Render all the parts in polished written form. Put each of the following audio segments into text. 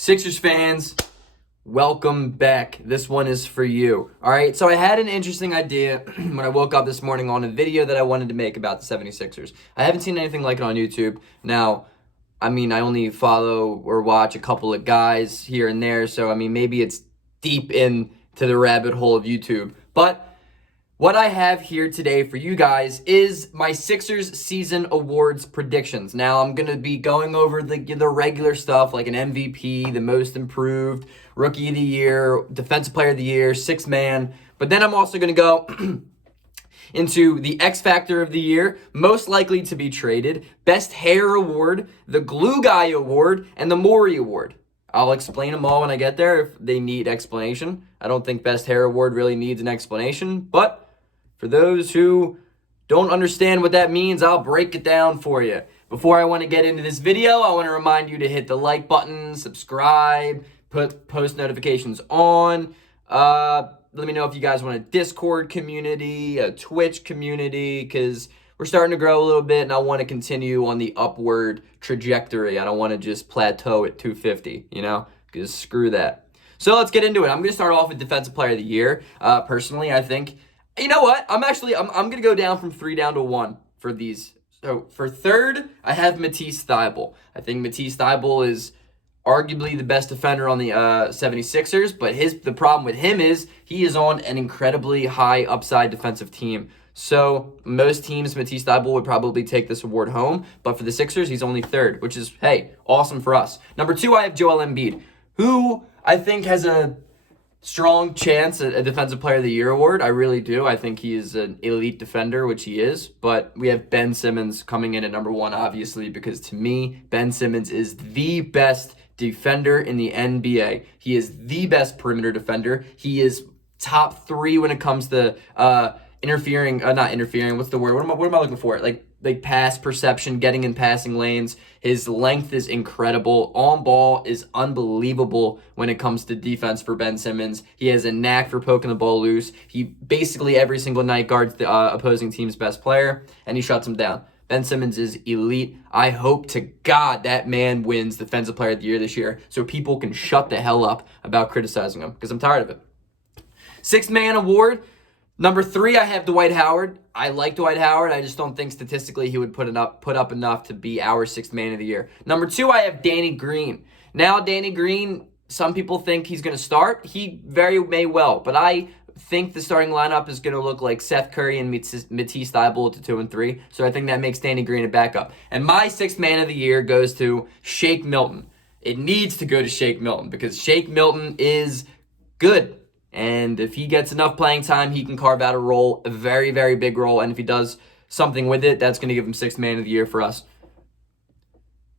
Sixers fans, welcome back. This one is for you. All right, so I had an interesting idea when I woke up this morning on a video that I wanted to make about the 76ers. I haven't seen anything like it on YouTube. Now, I only follow or watch a couple of guys here and there, so maybe it's deep into the rabbit hole of YouTube. But what I have here today for you guys is my Sixers season awards predictions. Now, I'm going to be going over the regular stuff like an MVP, the most improved, rookie of the year, defensive player of the year, sixth man. But then I'm also going to go into the X Factor of the year, most likely to be traded, best hair award, the glue guy award, and the Mori Award. I'll explain them all when I get there if they need explanation. I don't think best hair award really needs an explanation, but for those who don't understand what that means, I'll break it down for you. Before I want to get into this video, I want to remind you to hit the like button, subscribe, put post notifications on. Let me know if you guys want a Discord community, a Twitch community, because we're starting to grow a little bit, and I want to continue on the upward trajectory. I don't want to just plateau at 250, because screw that. So let's get into it. I'm going to start off with Defensive Player of the Year. Personally, I think, you know what? I'm going to go down from 3 down to 1 for these. So for third, I have Matisse Thybulle. I think Matisse Thybulle is arguably the best defender on the 76ers, but the problem with him is he is on an incredibly high upside defensive team. So most teams, Matisse Thybulle would probably take this award home, but for the Sixers, he's only third, which is, hey, awesome for us. Number 2, I have Joel Embiid, who I think has a strong chance at a Defensive Player of the Year award. I really do. I think he is an elite defender, which he is. But we have Ben Simmons coming in at number 1, obviously, because to me, Ben Simmons is the best defender in the NBA. He is the best perimeter defender. He is top 3 when it comes to not interfering. What's the word? What am I looking for? Like pass perception, getting in passing lanes. His length is incredible. On ball is unbelievable when it comes to defense for Ben Simmons. He has a knack for poking the ball loose. He basically every single night guards the opposing team's best player, and he shuts him down. Ben Simmons is elite. I hope to God that man wins Defensive Player of the Year this year so people can shut the hell up about criticizing him, because I'm tired of it. Sixth man award. Number 3, I have Dwight Howard. I like Dwight Howard. I just don't think statistically he would put up enough to be our sixth man of the year. Number 2, I have Danny Green. Now, Danny Green, some people think he's going to start. He very may well, but I think the starting lineup is going to look like Seth Curry and Matisse Thybulle to 2 and 3. So I think that makes Danny Green a backup. And my sixth man of the year goes to Shake Milton. It needs to go to Shake Milton because Shake Milton is good. And if he gets enough playing time, he can carve out a very, very big role. And if he does something with it, that's going to give him sixth man of the year for us.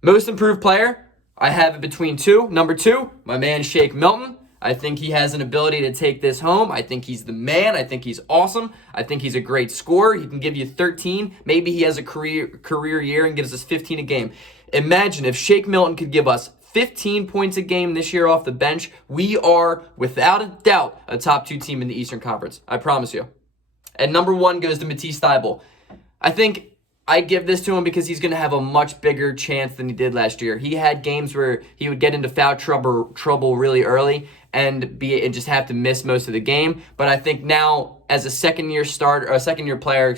Most improved player, I have it between 2. Number 2, my man Shake Milton. I think he has an ability to take this home. I think he's the man. I think he's awesome. I think he's a great scorer. He can give you 13. Maybe he has a career year and gives us 15 a game. Imagine if Shake Milton could give us 15 points a game this year off the bench. We are, without a doubt, a top 2 team in the Eastern Conference. I promise you. And number 1 goes to Matisse Thybulle. I think I give this to him because he's going to have a much bigger chance than he did last year. He had games where he would get into foul trouble really early and just have to miss most of the game. But I think now, as a second-year player,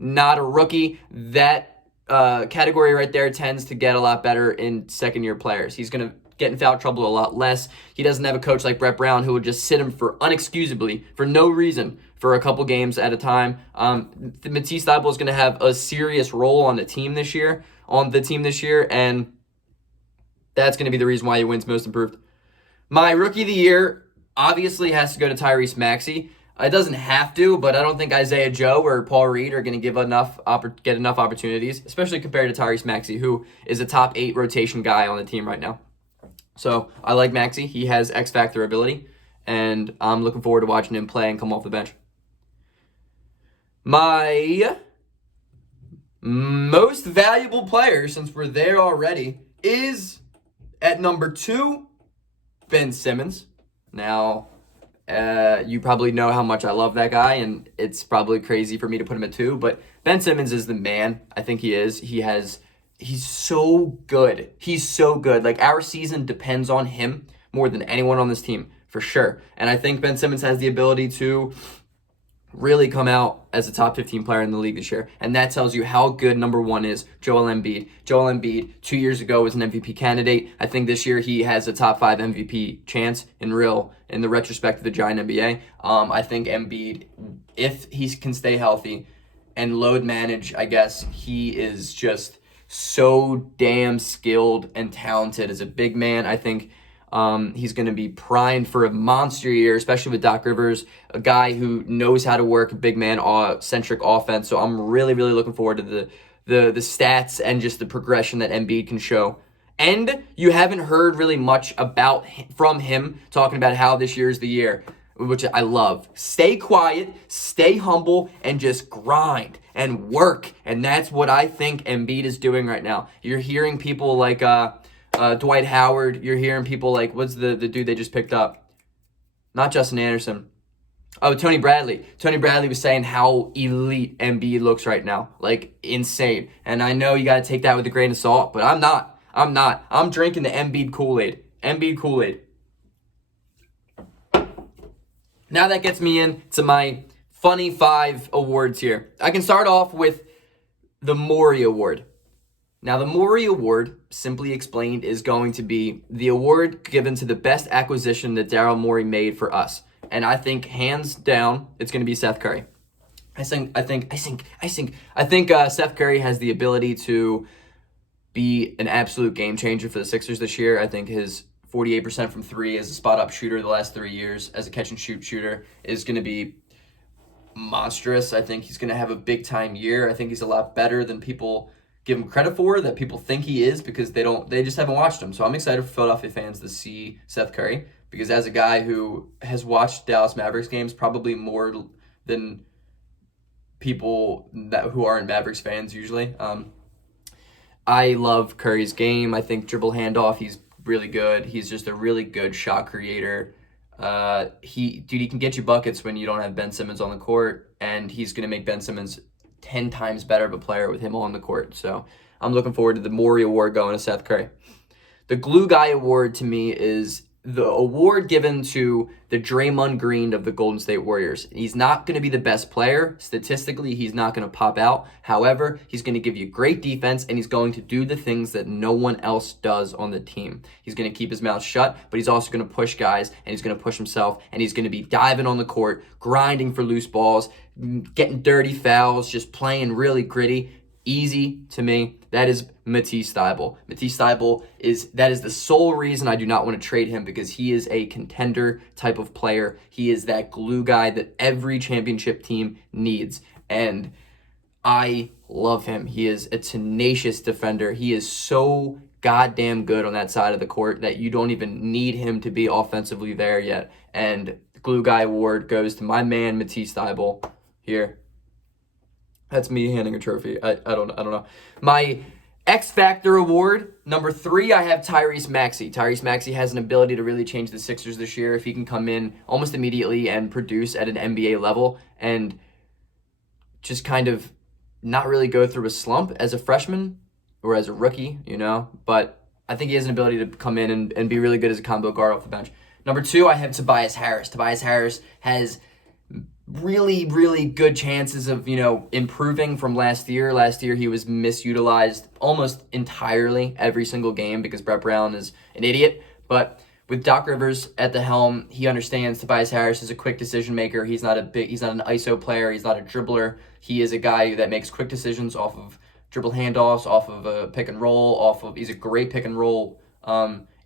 not a rookie, that category right there tends to get a lot better in second-year players. He's going to get in foul trouble a lot less. He doesn't have a coach like Brett Brown who would just sit him unexcusably for no reason for a couple games at a time. Matisse Thybulle is going to have a serious role on the team this year, and that's going to be the reason why he wins Most Improved. My Rookie of the Year obviously has to go to Tyrese Maxi. It doesn't have to, but I don't think Isaiah Joe or Paul Reed are going to get enough opportunities, especially compared to Tyrese Maxi, who is a top 8 rotation guy on the team right now. So I like Maxi. He has X Factor ability, and I'm looking forward to watching him play and come off the bench. My most valuable player, since we're there already, is at number 2, Ben Simmons. Now, you probably know how much I love that guy, and it's probably crazy for me to put him at 2, but Ben Simmons is the man. I think he is. He has he's so good. He's so good. Like, our season depends on him more than anyone on this team, for sure. And I think Ben Simmons has the ability to really come out as a top 15 player in the league this year. And that tells you how good number one is Joel Embiid. Joel Embiid 2 years ago was an MVP candidate. I think this year he has a top 5 MVP chance in the retrospect of the giant NBA. I think Embiid, if he can stay healthy and load manage, I guess, he is just so damn skilled and talented as a big man. I think he's going to be primed for a monster year, especially with Doc Rivers, a guy who knows how to work a big man-centric offense. So I'm really, really looking forward to the stats and just the progression that Embiid can show. And you haven't heard really much from him talking about how this year is the year, which I love. Stay quiet, stay humble, and just grind and work. And that's what I think Embiid is doing right now. You're hearing people like Dwight Howard. You're hearing people like, what's the dude they just picked up? Not Justin Anderson. Oh, Tony Bradley. Tony Bradley was saying how elite Embiid looks right now. Like, insane. And I know you got to take that with a grain of salt, but I'm not. I'm drinking the Embiid Kool-Aid. Embiid Kool-Aid. Now that gets me into my funny 5 awards here. I can start off with the Mori Award. Now, the Mori Award, simply explained, is going to be the award given to the best acquisition that Daryl Morey made for us. And I think, hands down, it's going to be Seth Curry. I think Seth Curry has the ability to be an absolute game changer for the Sixers this year. I think his 48% from 3 as a spot-up shooter the last 3 years, as a catch-and-shoot shooter, is going to be monstrous. I think he's going to have a big-time year. I think he's a lot better than people give him credit for, that people think he is, because they just haven't watched him. So I'm excited for Philadelphia fans to see Seth Curry, because as a guy who has watched Dallas Mavericks games probably more than people who aren't Mavericks fans usually, I love Curry's game. I think dribble handoff, he's really good. He's just a really good shot creator. He can get you buckets when you don't have Ben Simmons on the court, and he's going to make Ben Simmons 10 times better of a player with him on the court. So I'm looking forward to the Mori Award going to Seth Curry. The Glue Guy Award to me is the award given to the Draymond Green of the Golden State Warriors. He's not going to be the best player. Statistically, he's not going to pop out. However, he's going to give you great defense, and he's going to do the things that no one else does on the team. He's going to keep his mouth shut, but he's also going to push guys, and he's going to push himself, and he's going to be diving on the court, grinding for loose balls, getting dirty fouls, just playing really gritty. Easy to me. That is Matisse Thybulle. Matisse Thybulle is the sole reason I do not want to trade him, because he is a contender type of player. He is that glue guy that every championship team needs, and I love him. He is a tenacious defender. He is so goddamn good on that side of the court that you don't even need him to be offensively there yet. And the Glue Guy Award goes to my man Matisse Thybulle here. That's me handing a trophy. I don't know. My X Factor Award, number 3, I have Tyrese Maxi. Tyrese Maxi has an ability to really change the Sixers this year if he can come in almost immediately and produce at an NBA level and just kind of not really go through a slump as a freshman or as a rookie, But I think he has an ability to come in and be really good as a combo guard off the bench. Number 2, I have Tobias Harris. Tobias Harris has really, really good chances of, improving from last year. Last year, he was misutilized almost entirely every single game because Brett Brown is an idiot. But with Doc Rivers at the helm, he understands Tobias Harris is a quick decision maker. He's not an ISO player. He's not a dribbler. He is a guy that makes quick decisions off of dribble handoffs, off of a pick and roll, he's a great pick and roll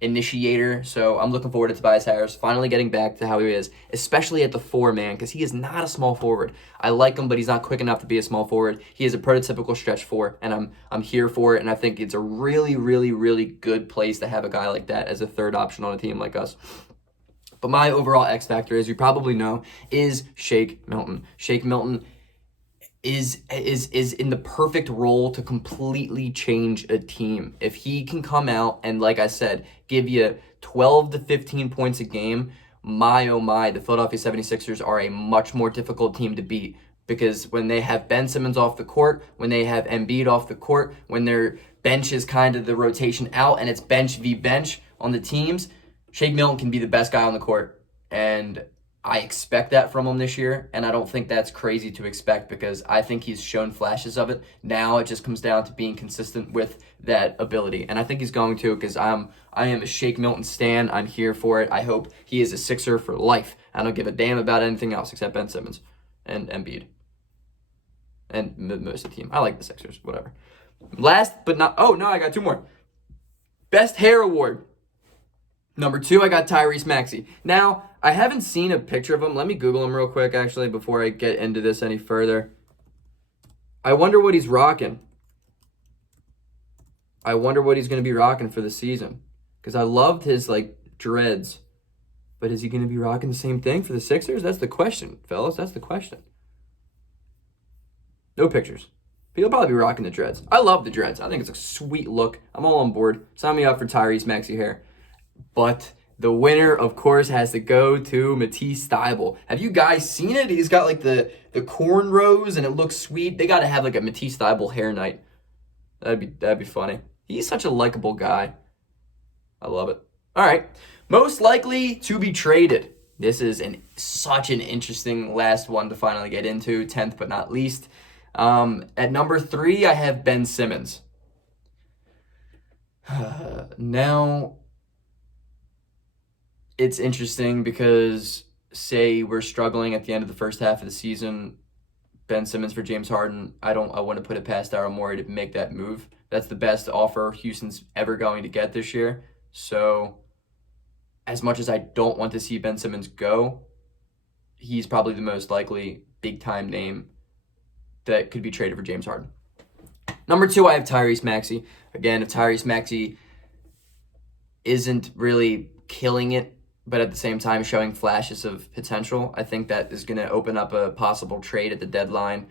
initiator. So I'm looking forward to Tobias Harris finally getting back to how he is, especially at the 4, man, because he is not a small forward. I like him, but he's not quick enough to be a small forward. He is a prototypical stretch 4, and I'm here for it, and I think it's a really, really, really good place to have a guy like that as a third option on a team like us. But my overall X factor, as you probably know, is Shake Milton. Shake Milton is in the perfect role to completely change a team. If he can come out and, like I said, give you 12 to 15 points a game, my oh my, the Philadelphia 76ers are a much more difficult team to beat, because when they have Ben Simmons off the court, when they have Embiid off the court, when they're benches kind of the rotation out and it's bench v bench on the teams, Shake Milton can be the best guy on the court. And I expect that from him this year, and I don't think that's crazy to expect because I think he's shown flashes of it. Now it just comes down to being consistent with that ability, and I think he's going to because I am a Shake Milton stan. I'm here for it. I hope he is a Sixer for life. I don't give a damn about anything else except Ben Simmons and Embiid and most of the team. I like the Sixers, whatever. Last but not, oh no, I got two more. Best Hair Award. Number 2, I got Tyrese Maxi. Now, I haven't seen a picture of him. Let me Google him real quick, actually, before I get into this any further. I wonder what he's rocking. I wonder what he's going to be rocking for the season. Because I loved his, dreads. But is he going to be rocking the same thing for the Sixers? That's the question, fellas. That's the question. No pictures. But he'll probably be rocking the dreads. I love the dreads. I think it's a sweet look. I'm all on board. Sign me up for Tyrese Maxi hair. But the winner, of course, has to go to Matisse Thybulle. Have you guys seen it? He's got the cornrows and it looks sweet. They got to have a Matisse Thybulle hair night. That'd be funny. He's such a likable guy. I love it. All right. Most likely to be traded. This is such an interesting last one to finally get into. 10th but not least. At number 3, I have Ben Simmons. Now, it's interesting because, say, we're struggling at the end of the first half of the season, Ben Simmons for James Harden, I want to put it past Mori to make that move. That's the best offer Houston's ever going to get this year. So, as much as I don't want to see Ben Simmons go, he's probably the most likely big-time name that could be traded for James Harden. Number 2, I have Tyrese Maxi. Again, if Tyrese Maxi isn't really killing it, but at the same time showing flashes of potential, I think that is going to open up a possible trade at the deadline.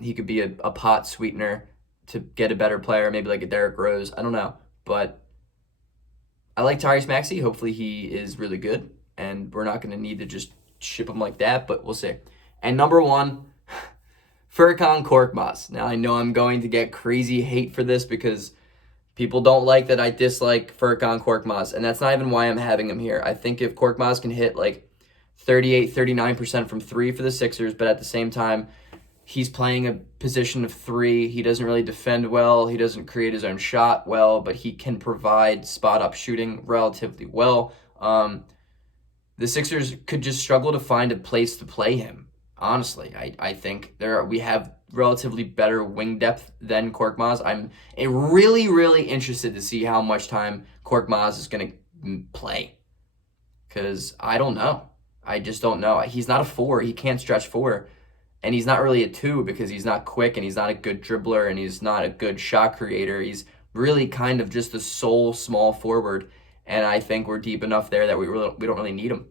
He could be a pot sweetener to get a better player, maybe like a Derrick Rose. I don't know. But I like Tyrese Maxi. Hopefully he is really good, and we're not going to need to just ship him like that, but we'll see. And number 1, Furkan Korkmaz. Now, I know I'm going to get crazy hate for this because people don't like that I dislike Furkan Korkmaz, and that's not even why I'm having him here. I think if Korkmaz can hit 38, 39% from 3 for the Sixers, but at the same time, he's playing a position of 3. He doesn't really defend well. He doesn't create his own shot well, but he can provide spot-up shooting relatively well. The Sixers could just struggle to find a place to play him. Honestly, I think we have relatively better wing depth than Korkmaz. I'm really, really interested to see how much time Korkmaz is going to play. Because I don't know. I just don't know. He's not a 4. He can't stretch 4. And he's not really a 2 because he's not quick and he's not a good dribbler and he's not a good shot creator. He's really kind of just a sole small forward. And I think we're deep enough there that we don't really need him.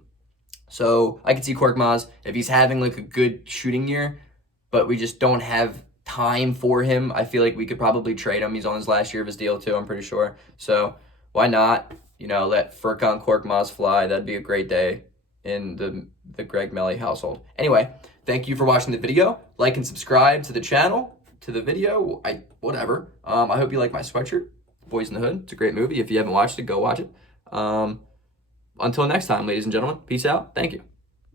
So I could see Korkmaz, if he's having a good shooting year, but we just don't have time for him, I feel like we could probably trade him. He's on his last year of his deal too, I'm pretty sure. So why not, let Furkan Korkmaz fly? That'd be a great day in the Greg Melly household. Anyway, thank you for watching the video. Like and subscribe to the channel, to the video, whatever. I hope you like my sweatshirt, Boys in the Hood. It's a great movie. If you haven't watched it, go watch it. Until next time, ladies and gentlemen, peace out. Thank you.